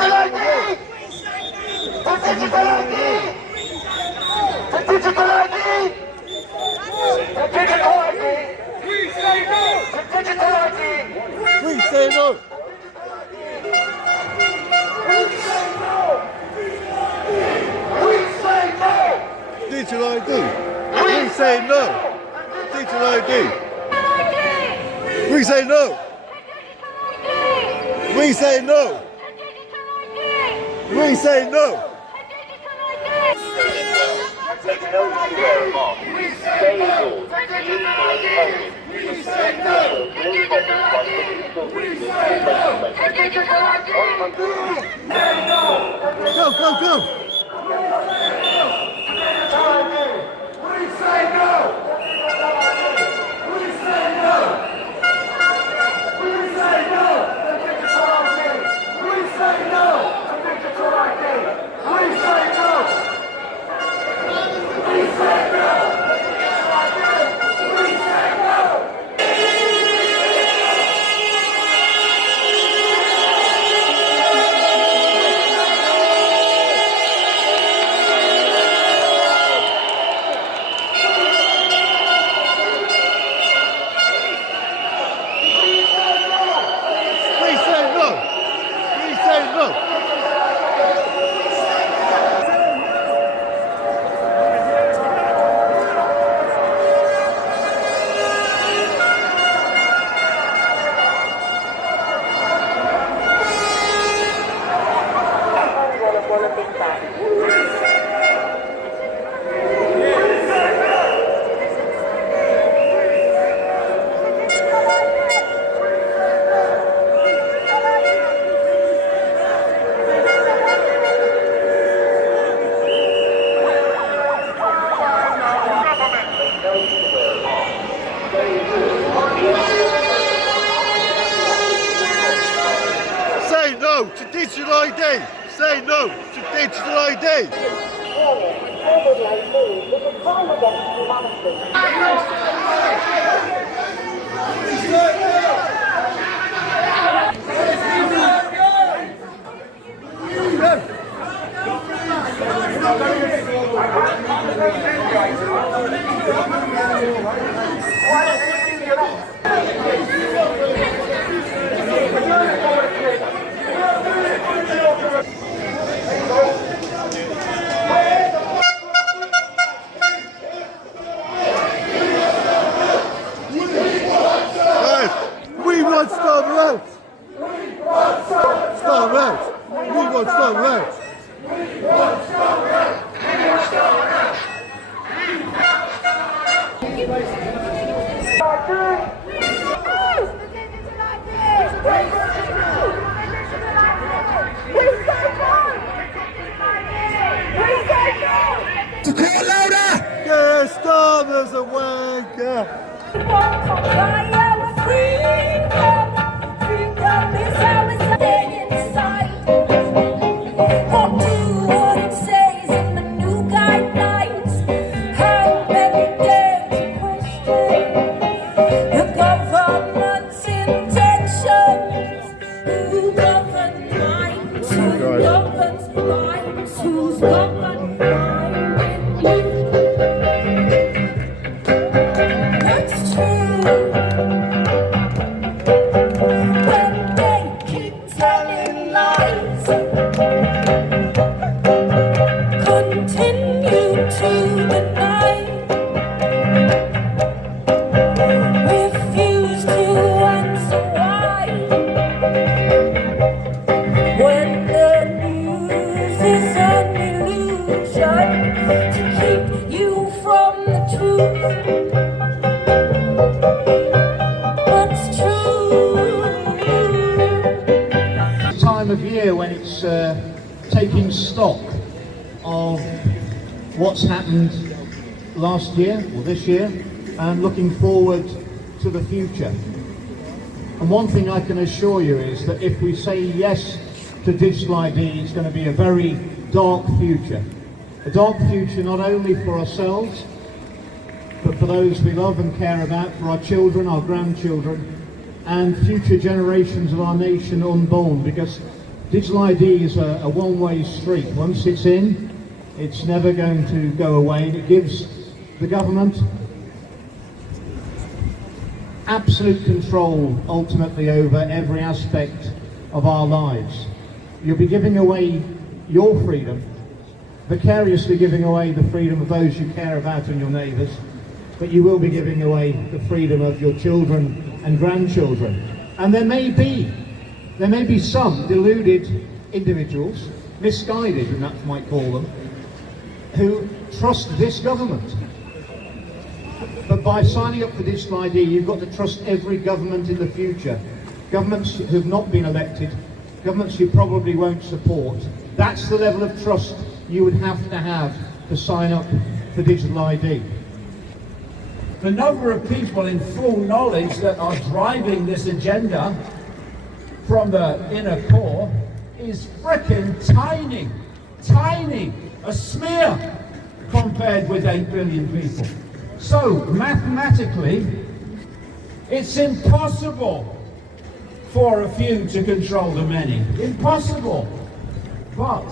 digital ID! The digital ID! The digital ID! The digital ID! We say no! The digital ID! We say no! We say no! We say no! Digital ID! We say no! Digital ID! We say no! We say no! We say no! Go, go, go! Say no to digital ID! Say no to digital ID! We want Storm Road! Storm Road! We want Storm Road! To call louder! Yeah, Stormers away! Yeah. Time of year when it's taking stock of what's happened last year or this year and looking forward to the future. And one thing I can assure you is that if we say yes to digital ID, it's going to be a very dark future. A dark future not only for ourselves, but for those we love and care about, for our children, our grandchildren, and future generations of our nation unborn, because Digital ID is a one-way street. Once it's in, it's never going to go away, and it gives the government absolute control ultimately over every aspect of our lives. You'll be giving away your freedom, vicariously giving away the freedom of those you care about and your neighbours, but you will be giving away the freedom of your children and grandchildren. And there may be some deluded individuals, misguided, and that might call them, who trust this government. But by signing up for Digital ID, you've got to trust every government in the future. Governments who have not been elected, governments you probably won't support. That's the level of trust you would have to sign up for Digital ID. The number of people in full knowledge that are driving this agenda from the inner core is frickin' tiny, tiny, a smear compared with 8 billion people. So mathematically, it's impossible for a few to control the many. Impossible. But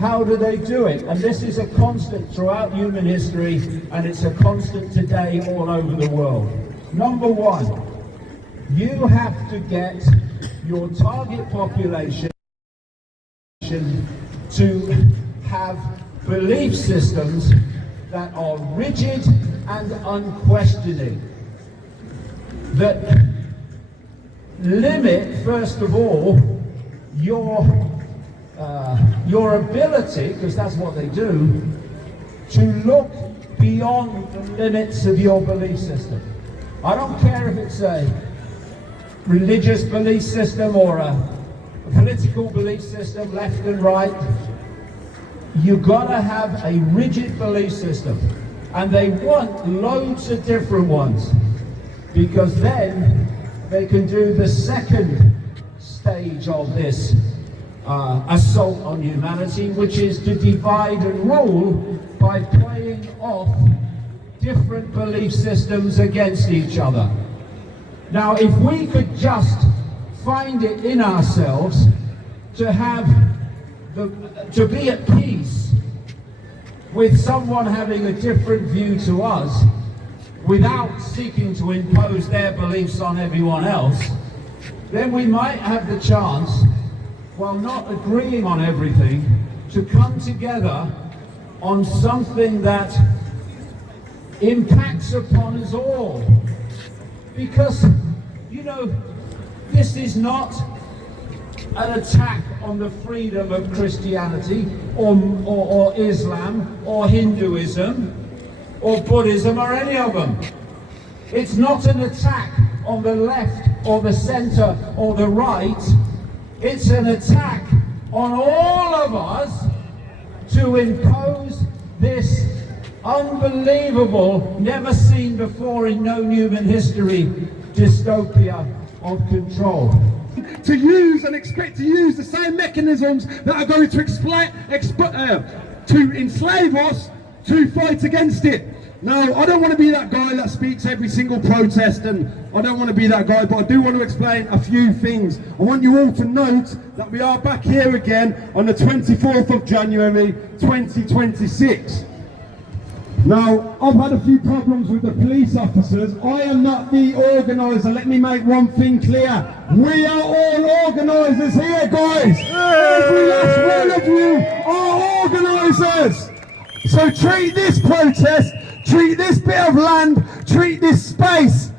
how do they do it? And this is a constant throughout human history, and it's a constant today all over the world. Number one, you have to get your target population to have belief systems that are rigid and unquestioning, that limit, first of all, your ability, because that's what they do, to look beyond the limits of your belief system. I don't care if it's a religious belief system or a political belief system, left and right. You gotta have a rigid belief system, and they want loads of different ones, because then they can do the second stage of this assault on humanity, which is to divide and rule by playing off different belief systems against each other. Now, if we could just find it in ourselves to be at peace with someone having a different view to us without seeking to impose their beliefs on everyone else, then we might have the chance, while not agreeing on everything, to come together on something that impacts upon us all. Because, you know, this is not an attack on the freedom of Christianity or Islam or Hinduism or Buddhism or any of them. It's not an attack on the left or the center or the right. It's an attack on all of us to impose this unbelievable, never seen before in known human history, dystopia of control. To use and expect to use the same mechanisms that are going to enslave us to fight against it. Now, I don't want to be that guy that speaks every single protest, and I don't want to be that guy, but I do want to explain a few things. I want you all to note that we are back here again on the 24th of January 2026. Now, I've had a few problems with the police officers. I am not the organiser. Let me make one thing clear. We are all organisers here, guys. Every last one of you are organisers. So treat this protest, treat this bit of land, treat this space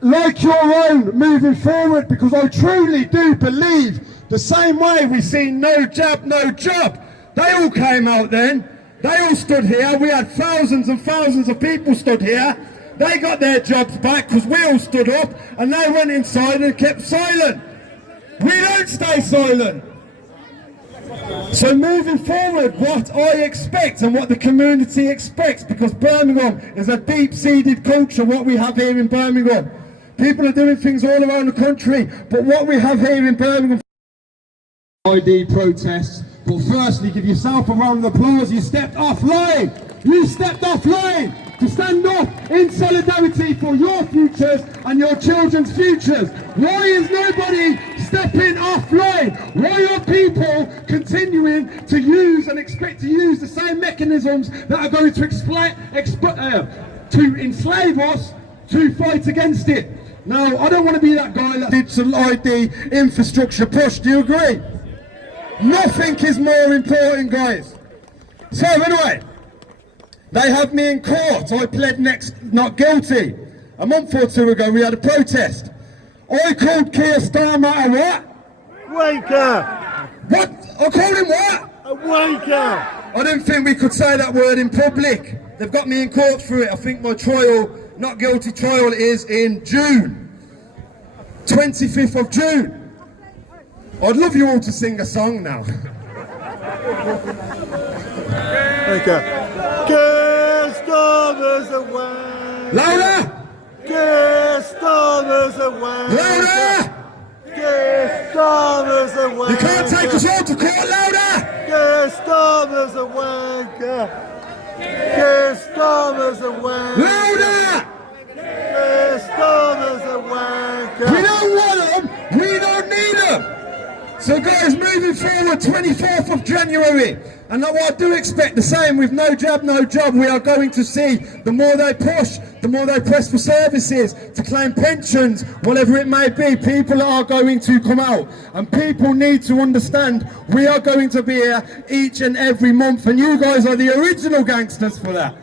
like your own moving forward, because I truly do believe the same way we seen no jab, no job. They all came out then. They all stood here. We had thousands and thousands of people stood here. They got their jobs back because we all stood up, and they went inside and kept silent. We don't stay silent. So moving forward, what I expect and what the community expects, because Birmingham is a deep-seated culture, what we have here in Birmingham. People are doing things all around the country, but what we have here in Birmingham, ID protests. But firstly, give yourself a round of applause. You stepped off line. You stepped off line. to stand up in solidarity for your futures and your children's futures. Why is nobody stepping offline? Why are people continuing to use and expect to use the same mechanisms that are going to enslave us to fight against it? Now, I don't want to be that guy that digital ID infrastructure push. Do you agree? Nothing is more important, guys. So anyway, they have me in court. I pled not guilty. A month or two ago, we had a protest. I called Keir Starmer a what? Wanker! What? I called him what? A wanker! I didn't think we could say that word in public. They've got me in court for it. I think my trial, not guilty trial, is in June. 25th of June. I'd love you all to sing a song now. Okay. Keir Starmer's a wanker! Louder! Keir Starmer's a wanker! Louder! Keir Starmer's a wanker! You can't take us all to court, louder! Keir Starmer's a wanker! Keir Starmer's a wanker! Louder! Keir Starmer's a wanker! We don't want them, we don't need them. So guys, moving forward, 24th of January, and what I do expect the same with no jab, no job, we are going to see the more they push, the more they press for services, to claim pensions, whatever it may be, people are going to come out. And people need to understand we are going to be here each and every month, and you guys are the original gangsters for that.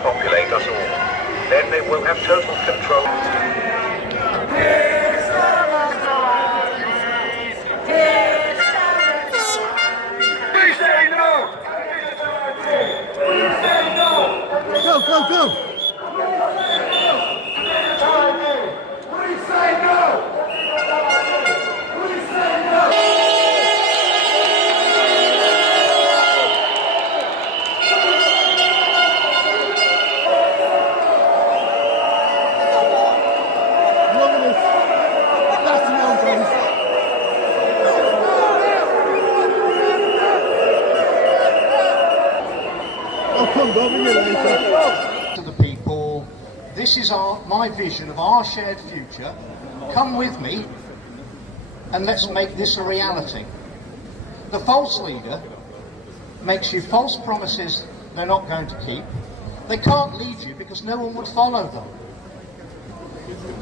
Populate us all. Then they will have total control. We say no! We say no! Go, go, go! We say no! We say no! To the people, this is my vision of our shared future. Come with me and let's make this a reality. The false leader makes you false promises they're not going to keep. They can't lead you because no one would follow them.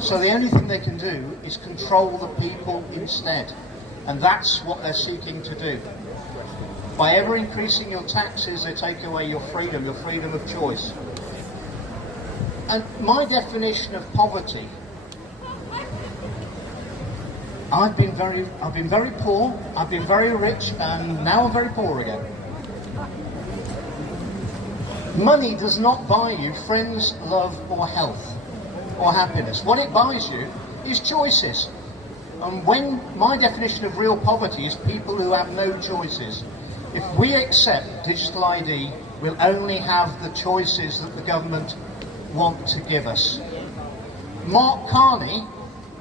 So the only thing they can do is control the people instead. And that's what they're seeking to do. By ever increasing your taxes, they take away your freedom of choice. And my definition of poverty, I've been very poor, I've been very rich, and now I'm very poor again. Money does not buy you friends, love, or health, or happiness. What it buys you is choices. And when my definition of real poverty is people who have no choices. If we accept digital ID, we'll only have the choices that the government want to give us. Mark Carney,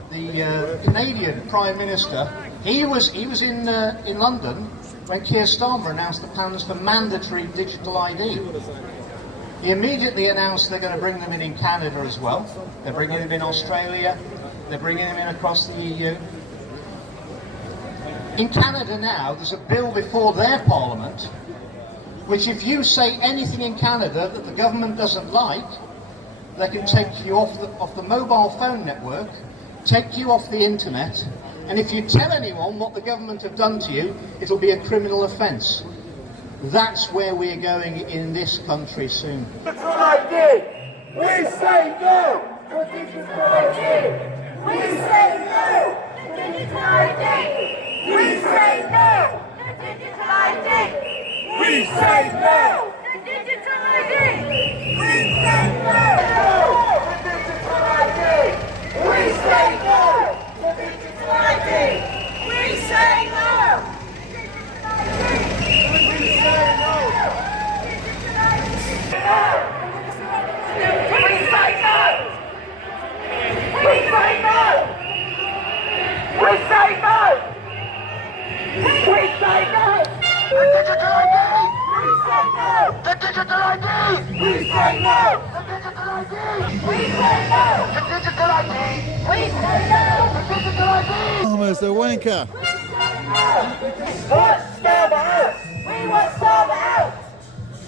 the Canadian Prime Minister, he was in London when Keir Starmer announced the plans for mandatory digital ID. He immediately announced they're going to bring them in Canada as well. They're bringing them in Australia. They're bringing them in across the EU. In Canada now, there's a bill before their parliament, which if you say anything in Canada that the government doesn't like, they can take you off the mobile phone network, take you off the internet, and if you tell anyone what the government have done to you, it'll be a criminal offence. That's where we're going in this country soon. Digital ID! We say no to digital ID! We say no to digital ID! We say no to digital ID! We say no to digital ID! We say no to digital ID! We say no to digital ID! We say no! Farmers, the wanker. Want Starbucks! We want Starbucks!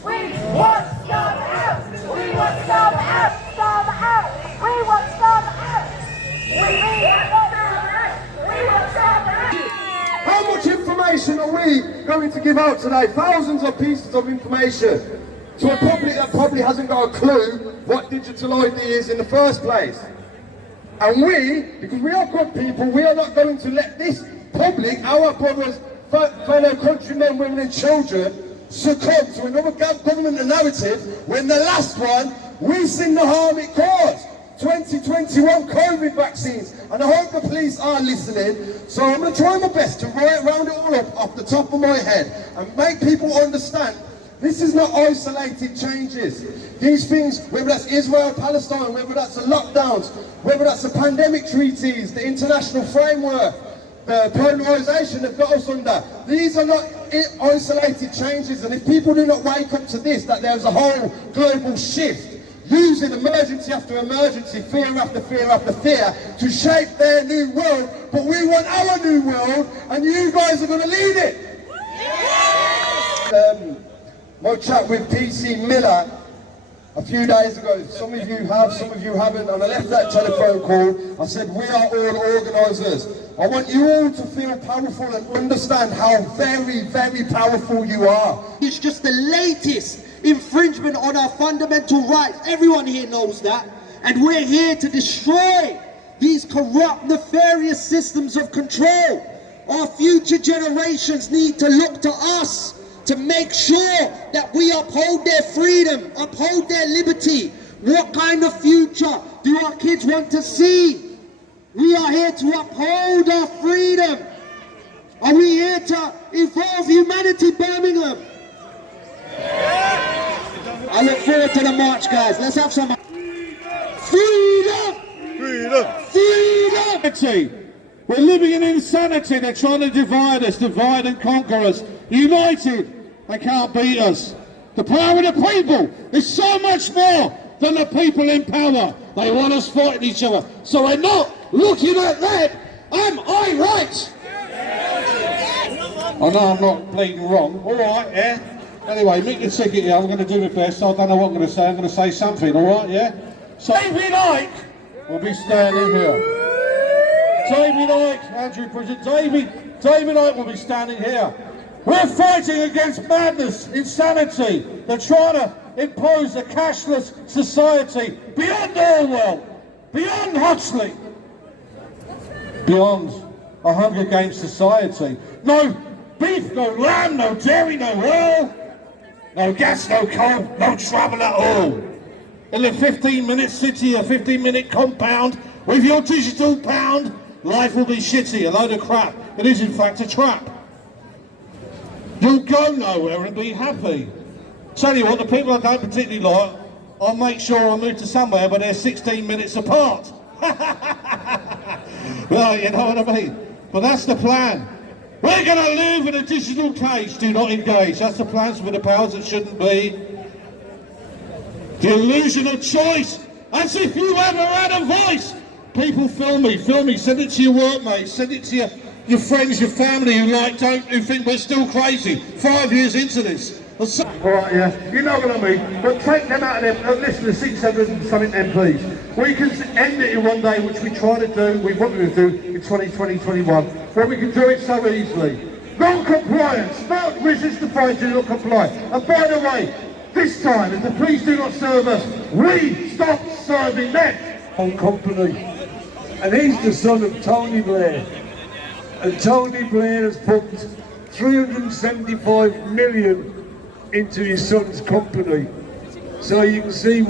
We want Starbucks! We want Starbucks! Starbucks! We want Starbucks! We want Starbucks! We want Starbucks! How much information are we going to give out today? Thousands of pieces of information to a public that probably hasn't got a clue what digital ID is in the first place. And we, because we are good people, we are not going to let this public, our brothers, fellow countrymen, women and children, succumb to another government narrative when the last one, we seen the harm it caused. 2021 COVID vaccines, and I hope the police are listening, so I'm going to try my best to round it all up off the top of my head and make people understand this is not isolated changes. These things, whether that's Israel, Palestine, whether that's the lockdowns, whether that's the pandemic treaties, the international framework, the polarisation they've got us under, these are not isolated changes, and if people do not wake up to this, that there's a whole global shift, using emergency after emergency, fear after fear after fear, to shape their new world, but we want our new world, and you guys are going to lead it. My chat with PC Miller a few days ago, some of you have, some of you haven't, and I left that telephone call. I said, we are all organisers. I want you all to feel powerful and understand how very, very powerful you are. It's just the latest infringement on our fundamental rights. Everyone here knows that. And we're here to destroy these corrupt, nefarious systems of control. Our future generations need to look to us to make sure that we uphold their freedom, uphold their liberty. What kind of future do our kids want to see? We are here to uphold our freedom. Are we here to evolve humanity, Birmingham? I look forward to the march, guys. Let's have some freedom! Freedom! Freedom! We're living in insanity. They're trying to divide us, divide and conquer us. United, they can't beat us. The power of the people is so much more than the people in power. They want us fighting each other. So we're not looking at them. Am I right? I know I'm not bleeding wrong. All right, yeah? Anyway, meet your ticket here. I'm going to do my best. I don't know what I'm going to say. I'm going to say something, all right, yeah? So David Icke will be standing here. David Icke, Andrew President, David Icke will be standing here. We're fighting against madness, insanity. They're trying to impose a cashless society beyond Orwell, beyond Huxley, beyond a Hunger Games society. No beef, no lamb, no dairy, no oil, no gas, no coal, no trouble at all. In a 15-minute city, a 15-minute compound, with your digital pound, life will be shitty, a load of crap. It is in fact a trap. You'll go nowhere and be happy. Tell you what, the people I don't particularly like, I'll make sure I move to somewhere but they're 16 minutes apart. Well, you know what I mean? But that's the plan. We're going to live in a digital cage, do not engage. That's the plans for the powers that shouldn't be. The illusion of choice, as if you ever had a voice. People film me, send it to your workmates, send it to your your friends, your family who think we're still crazy 5 years into this. Alright, yeah, you know what I mean, but take them out of them, listen to 600 and something MPs. We can end it in one day, which we try to do, we want to do in 2020-21, but we can do it so easily. Non-compliance, not resist the fine, do not comply. And by the way, this time, if the police do not serve us, we stop serving them. On company, and he's the son of Tony Blair, and Tony Blair has put 375 million into his son's company, so you can see what